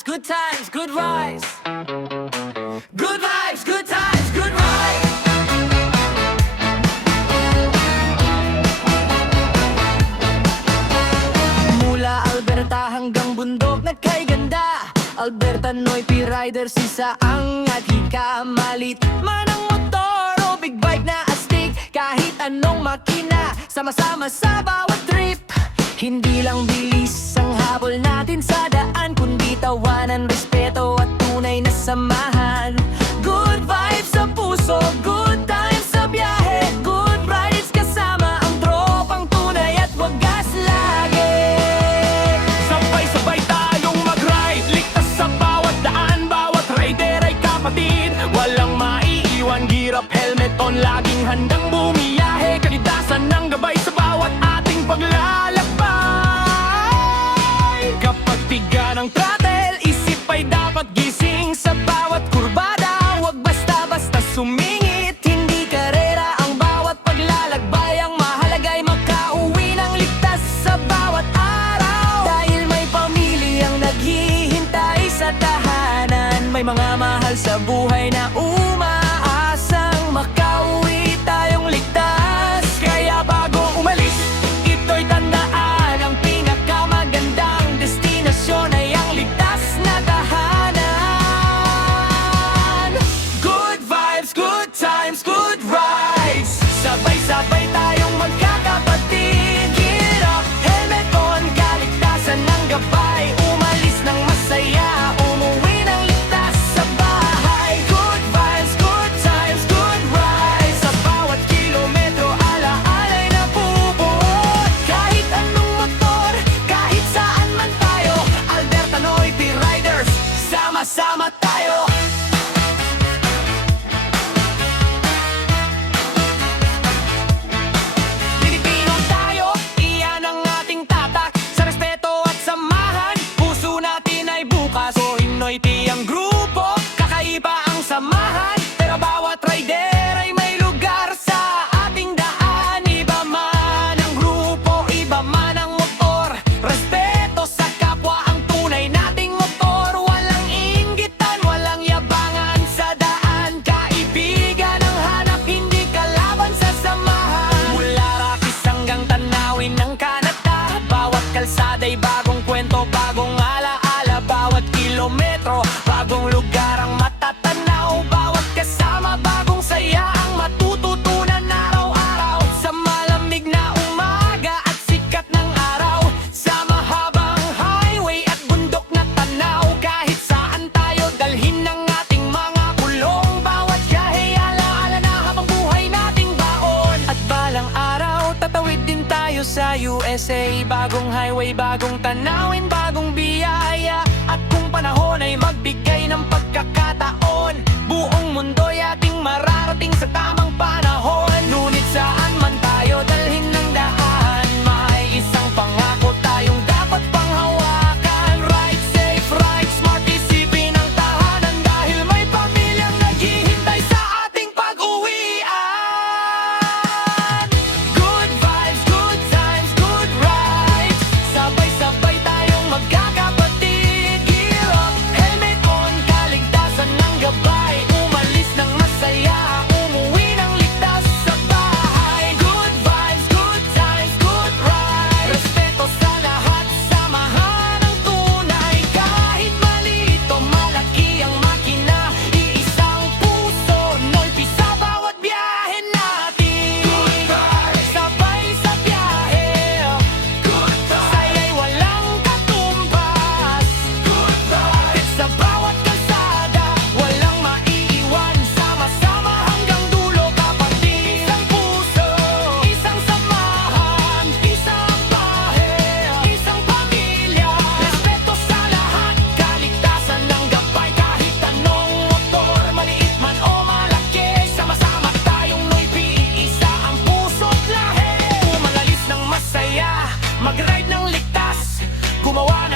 vibes, good times, good rise. Good vibes, good times, good rise. Mula Alberta hanggang bundok na kay ganda, Alberta Noy P-Riders, isa ang hika. Malit man ang motor o big bike na astig, kahit anong makina, sama-sama sa bawat trip. Hindi lang bilis ang habol natin sa daan, kundi tawanan, respeto at tunay na samahan. Good vibes sa puso, good times sa biyahe, good rides kasama ang tropang tunay at wagas lagi. Sabay-sabay tayong mag-ride, ligtas sa bawat daan, bawat rider ay kapatid. Walang maiiwan, gear up, helmet on, laging handang bumiyahe. Kalitasan ng gabay sa bawat ating paglalakbay. Kapag tiga ng throttle, isip ay dapat gising sa bawat kurbada. Huwag basta-basta sumingit, hindi karera ang bawat paglalakbay. Ang mahalaga'y makauwi ng ligtas sa bawat araw. Dahil may pamilyang naghihintay sa tahanan, may mga mahal sa buhay na umaasang makauwi tayong ligtas. Kaya bago umalis, ito'y tandaan, ang pinakamagandang destinasyon ay ang ligtas na tahanan. Good vibes, good times, good rides. Sabay-sabay tayong magkakapatid, Gear up, helmet on, kaligtasan ng gabay. Umalis ng masaya, umuwi ng ligtas sa bahay. Good vibes, good times, good rides. sa bawat kilometro Alaala'y nabubuot. Kahit anong motor, kahit saan man tayo, Alberta Noy P-Riders, sama-sama tayo. Pilipino tayo, iyan ang ating tatak. Sa respeto at samahan, puso natin ay bukas. O Hinoy T ang grupo, kakaiba ang samahan. Pero bawat rider ay may lugar sa ating daan. Iba man ang grupo, iba man ang motor, respeto sa kapwa ang tunay nating motor. Walang inggitan, walang yabangan sa daan. Kaibigan ang hanap, hindi kalaban sa samahan. Mula Rakis hanggang Tanawin ng Canada, bawat kalsada'y bagong kwento, bagong alaala. Bawat kilometro, bagong lugar ang matatanaw. Bawat kasama, bagong saya ang matututunan araw-araw. Sa malamig na umaga at sikat ng araw, sa mahabang highway at bundok na tanaw. Kahit saan tayo dalhin ng ating mga kulong, bawat biyahe alaala na habang buhay nating baon. At balang araw, tatawid din tayo sa USA. Bagong highway, bagong tanawin, bagong biyaya. At kung panahon ay magbigay ng pagkakataon, buong mundo'y ating mararating sa tamang panahon. Ngunit saan man tayo dalhin ng daan, may isang pangako tayong dapat panghawakan. Ride safe, ride smart, isipin ang tahanan, dahil may pamilyang naghihintay sa ating pag-uwian. Good vibes, good times, good rides. Sabay-sabay tayong magkakapatid. Gear up, helmet on, kaligtasan ng gabay. Umalis ng masaya, umuwi ng ligtas sa bahay. Good vibes, good times, good rides. Respeto sa lahat, samahan ang tunay. Kahit maliit o malaki ang makina, iisang puso, Noy sa bawat biyahe natin. Good vibes, sabay sa biyahe. Good vibes, saya'y walang katumbas. Good vibes, sa bawat kalsada, walang maiiwan. Sama-sama hanggang dulo, kapatid. Isang puso, isang samahan, isang bahe, isang pamilya. Respeto sa lahat, kaligtasan ng gabay. Kahit anong motor, maliit man o malaki, sama-sama tayong Noy P, isa ang puso't lahi. Umalis ng masaya, mag-ride ng ligtas, gumawa